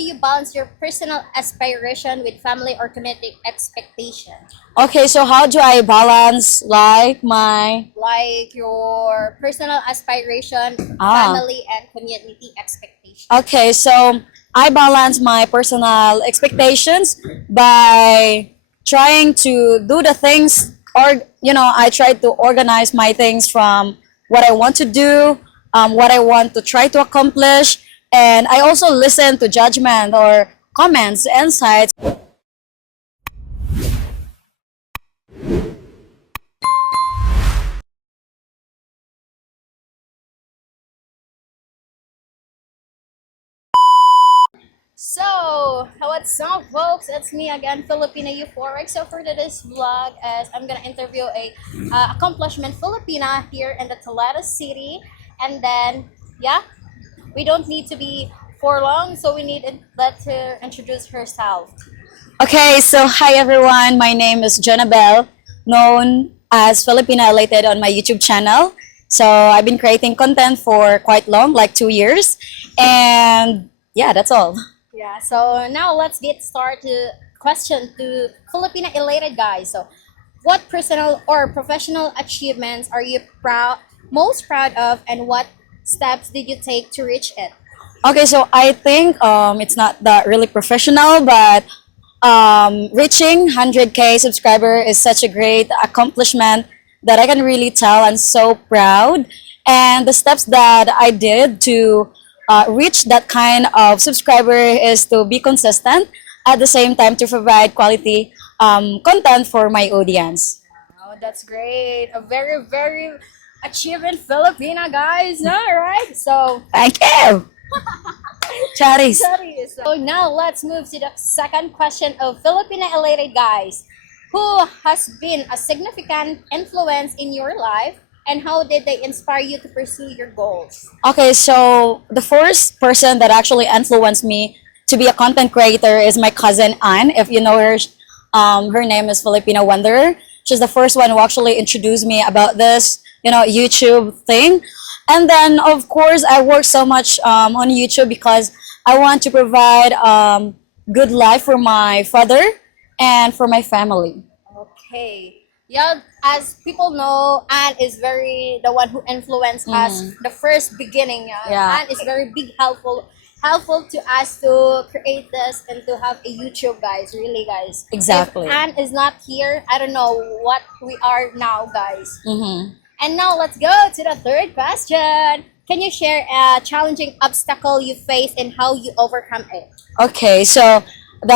do you balance your personal aspiration with family or community expectation? Okay, so how do I balance like my Like your personal aspiration, ah family, and community expectation. okay, so I balance my personal expectations by trying to do the things, or I try to organize my things from what I want to do, what I want to try to accomplish, and I also listen to judgment or comments, insights. So, what's up, folks? It's me again, Filipina Euphoric. So, for today's vlog, as I'm gonna interview a accomplishment Filipina here in the Toledo city, and then yeah, we don't need to be for long, so we need to let her introduce herself. Okay, so hi everyone. My name is Junabel, known as Filipina Elated on my YouTube channel. So I've been creating content for quite long, like 2 years, and yeah, that's all. Yeah. So now let's get started. Question to Filipina elated guys. So, what personal or professional achievements are you most proud of, and what steps did you take to reach it? Okay, so I think it's not that really professional, but reaching 100K subscriber is such a great accomplishment that I can really tell I'm so proud. And the steps that I did to reach that kind of subscriber is to be consistent, at the same time to provide quality content for my audience. Oh, that's great. A very, very achievement Filipina, guys. All right. So, Thank you, Charis. sorry. So now let's move to the second question of Filipina elated guys. Who has been a significant influence in your life, and how did they inspire you to pursue your goals? Okay, so the first person that actually influenced me to be a content creator is my cousin Anne. If you know her, her name is Filipino Wanderer. She's the first one who actually introduced me about this, YouTube thing. And then, of course, I work so much on YouTube because I want to provide good life for my father and for my family. Okay. Yeah, as people know, Anne is very the one who influenced us the first beginning. Yeah. Anne is very big helpful to us to create this and to have a YouTube, guys. Really, guys. Exactly. If Anne is not here, I don't know what we are now, guys. And now let's go to the third question. Can you share a challenging obstacle you faced and how you overcome it? Okay, so the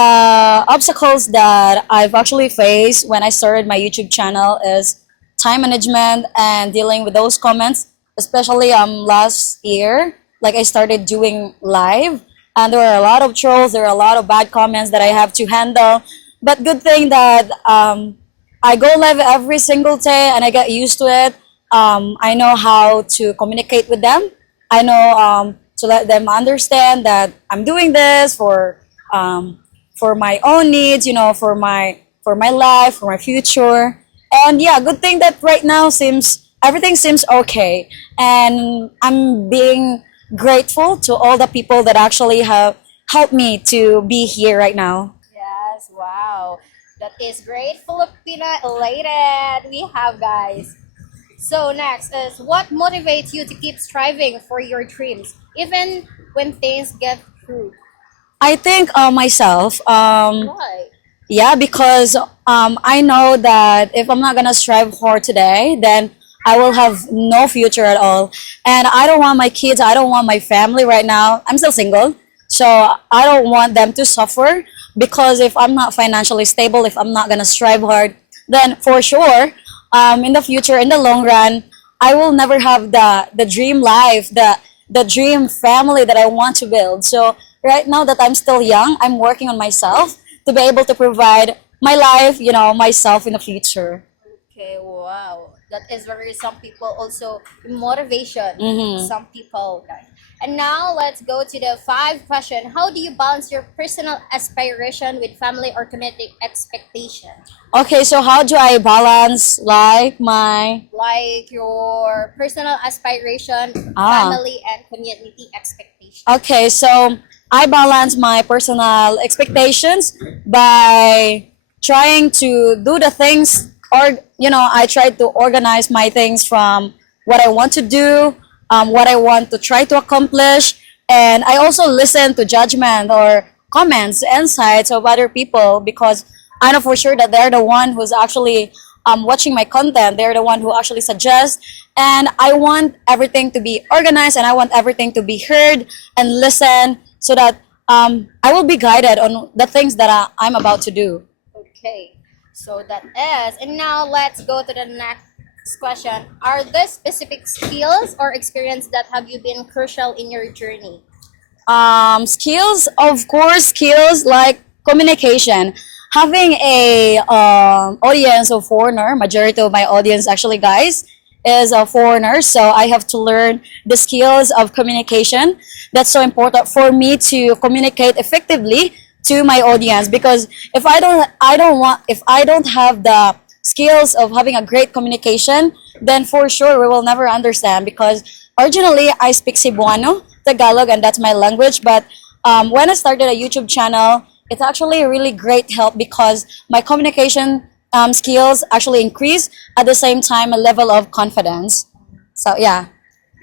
obstacles that I've actually faced when I started my YouTube channel is time management and dealing with those comments, especially last year. Like I started doing live, and there were a lot of trolls, there are a lot of bad comments that I have to handle. But good thing that I go live every single day and I get used to it. I know how to communicate with them. I know to let them understand that I'm doing this for my own needs, for my life, for my future. And yeah, good thing that right now seems everything seems okay. And I'm being grateful to all the people that actually have helped me to be here right now. Yes, wow. That is great. Filipina elated. We have, guys. So next is what motivates you to keep striving for your dreams, even when things get through. I think myself, Why? yeah, because I know that if I'm not gonna strive hard today, then I will have no future at all. And I don't want my kids, I don't want my family right now. I'm still single, so I don't want them to suffer because if I'm not financially stable, if I'm not gonna strive hard, then for sure, in the future, in the long run, I will never have the dream life, the dream family that I want to build. So right now that I'm still young, I'm working on myself to be able to provide my life, myself in the future. Okay, wow. That is very some people also motivation. Some people, guys. And now let's go to the five question. How do you balance your personal aspiration with family or community expectation? Okay, so how do I balance like my Like your personal aspiration, ah family, and community expectation. okay, so I balance my personal expectations by trying to do the things, or I try to organize my things from what I want to do, what I want to try to accomplish, and I also listen to judgment or comments, insights of other people, because I know for sure that they're the one who's actually watching my content. They're the one who actually suggests, and I want everything to be organized, and I want everything to be heard and listen, so that I will be guided on the things that I'm about to do. Okay, so that is, and now let's go to the next question. Are there specific skills or experience that have you been crucial in your journey? Skills, of course, skills like communication. Having a audience of foreigner, majority of my audience actually, guys, is a foreigner, so I have to learn the skills of communication. That's so important for me to communicate effectively to my audience, because if I don't have the skills of having a great communication, then for sure we will never understand, because originally I speak Cebuano, Tagalog, and that's my language. But when I started a YouTube channel, it's actually a really great help, because my communication skills actually increase, at the same time a level of confidence. So yeah.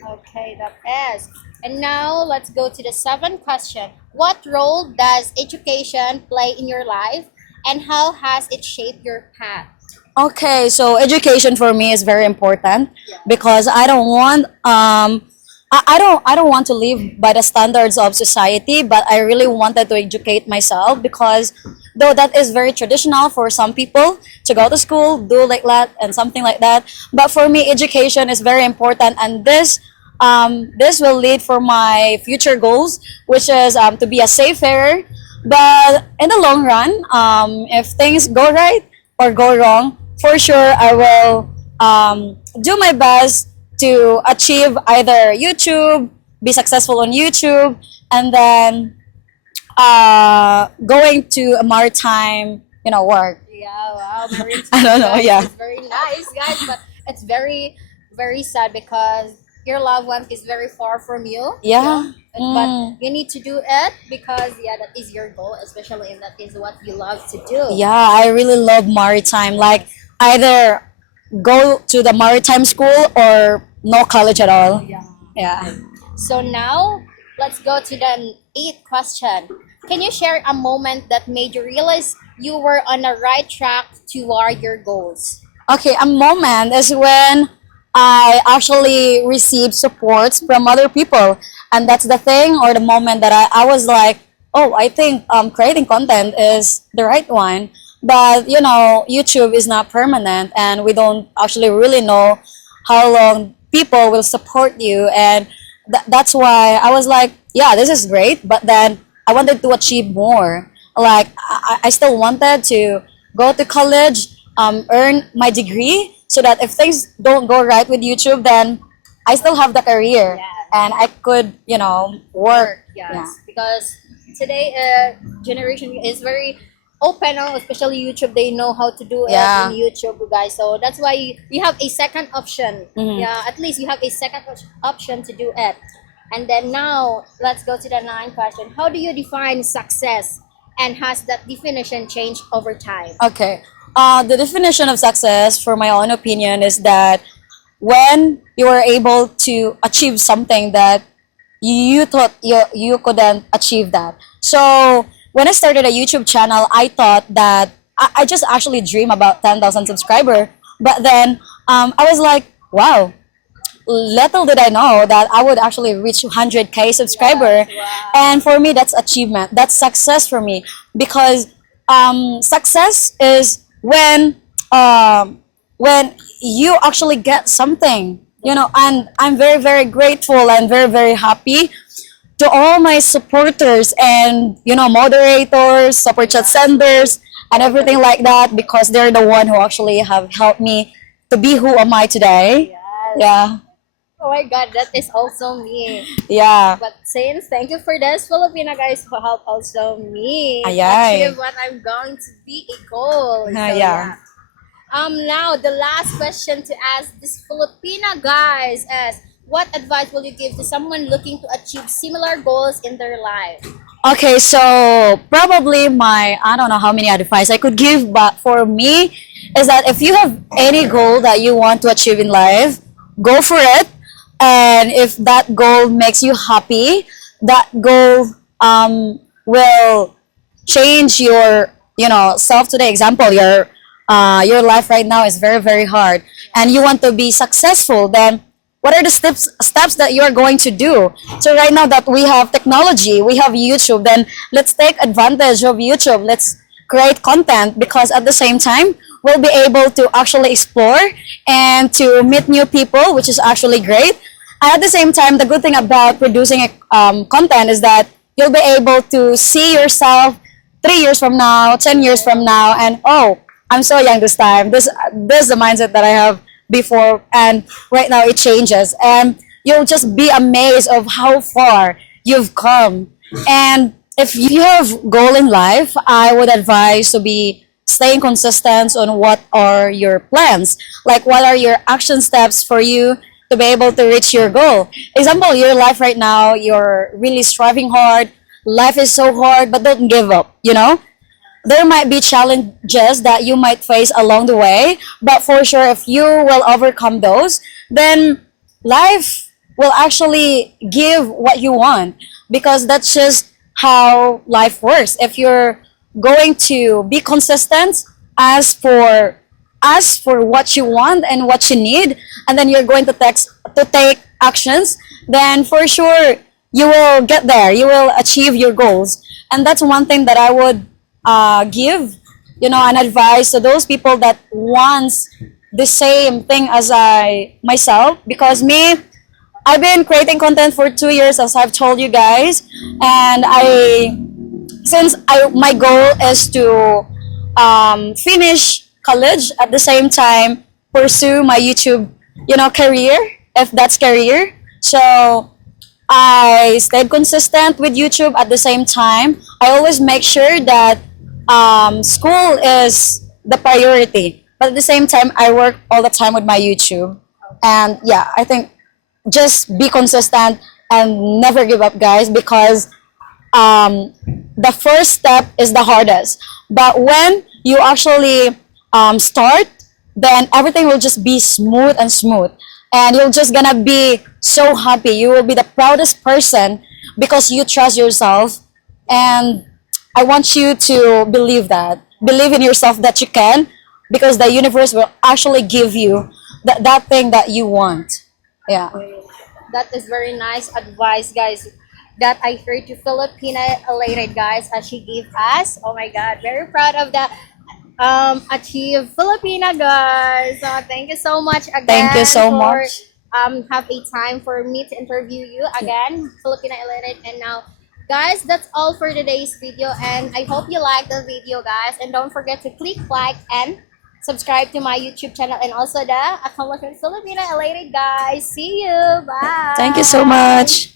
Okay, that is. And now let's go to the seventh question. What role does education play in your life, and how has it shaped your path? Okay, so education for me is very important, because I don't want I don't want to live by the standards of society, but I really wanted to educate myself, because though that is very traditional for some people to go to school, do like that and something like that, but for me education is very important, and this will lead for my future goals, which is to be a safer. But in the long run, if things go right or go wrong, for sure I will do my best to achieve either YouTube, be successful on YouTube, and then going to a maritime, work. Yeah, wow, marine I don't know, guys, yeah. it's very nice, guys, but it's very, very sad because your loved one is very far from you. Yeah. But you need to do it because yeah, that is your goal, especially if that is what you love to do. Yeah, I really love maritime. Like, either go to the maritime school or no college at all. Yeah. Yeah. So now let's go to the eighth question. Can you share a moment that made you realize you were on the right track toward your goals? Okay, a moment is when I actually received supports from other people. And that's the thing, or the moment that I was like, oh, I think creating content is the right one. But, YouTube is not permanent, and we don't actually really know how long people will support you. And that's why I was like, yeah, this is great. But then I wanted to achieve more. Like, I still wanted to go to college, earn my degree, so that if things don't go right with YouTube, then I still have the career, Yes. and I could, work. Yes, Yeah. because today generation is very open, especially YouTube. They know how to do it Yeah. in YouTube, guys. So that's why you have a second option. Mhm. Yeah, at least you have a second option to do it. And then now let's go to the ninth question. How do you define success, and has that definition changed over time? Okay. The definition of success, for my own opinion, is that when you are able to achieve something that you thought you couldn't achieve that. So when I started a YouTube channel, I thought that I just actually dream about 10,000 subscriber. But then I was like, wow, little did I know that I would actually reach 100K subscriber. Wow. And for me, that's achievement. That's success for me, because success is when you actually get something, and I'm very, very grateful and very, very happy to all my supporters and, moderators, super chat senders, and everything like that, because they're the one who actually have helped me to be who am I today. Yes. Yeah. Oh my god, that is also me. Yeah. But since thank you for this, Filipina guys, who help also me Ayay. achieve what I'm going to be a goal. So, Yeah. Now the last question to ask this Filipina guys is, what advice will you give to someone looking to achieve similar goals in their life? Okay, so probably my, I don't know how many advice I could give, but for me is that if you have any goal that you want to achieve in life, go for it. And if that goal makes you happy, that goal will change your, self today. Example, your life right now is very very hard, and you want to be successful. Then what are the steps that you are going to do? So right now that we have technology, we have YouTube, then let's take advantage of YouTube. Let's create content, because at the same time we'll be able to actually explore and to meet new people, which is actually great. And at the same time, the good thing about producing content is that you'll be able to see yourself 3 years from now, 10 years from now, and oh, I'm so young this time. This is the mindset that I have before, and right now it changes, and you'll just be amazed of how far you've come. And if you have goal in life, I would advise to be staying consistent on what are your plans, like what are your action steps for you to be able to reach your goal. Example, your life right now, you're really striving hard, life is so hard, but don't give up, there might be challenges that you might face along the way, but for sure, if you will overcome those, then life will actually give what you want, because that's just how life works. If you're going to be consistent, as for what you want and what you need, and then you're going to take actions, then for sure you will get there. You will achieve your goals, and that's one thing that I would give, an advice to those people that wants the same thing as I myself. Because me, I've been creating content for 2 years, as I've told you guys, and my goal is to finish college at the same time pursue my YouTube, career, if that's career. So I stayed consistent with YouTube. At the same time, I always make sure that school is the priority. But at the same time, I work all the time with my YouTube. And yeah, I think just be consistent and never give up, guys, because the first step is the hardest. But when you actually start, then everything will just be smooth and smooth. And you're just gonna be so happy. You will be the proudest person because you trust yourself. And I want you to believe that. Believe in yourself that you can, because the universe will actually give you that thing that you want. Yeah. That is very nice advice, guys. That I heard to Filipina elated, guys, as she gave us. Oh my God, very proud of that. Achieve Filipina, guys. So thank you so much Thank you again so for much. have a time for me to interview you again, Filipina elated. And now, guys, that's all for today's video, and I hope you like the video, guys. And don't forget to click like and subscribe to my YouTube channel, and also the Accomplishment Filipina elated, guys. See you. Thank you so Bye. much.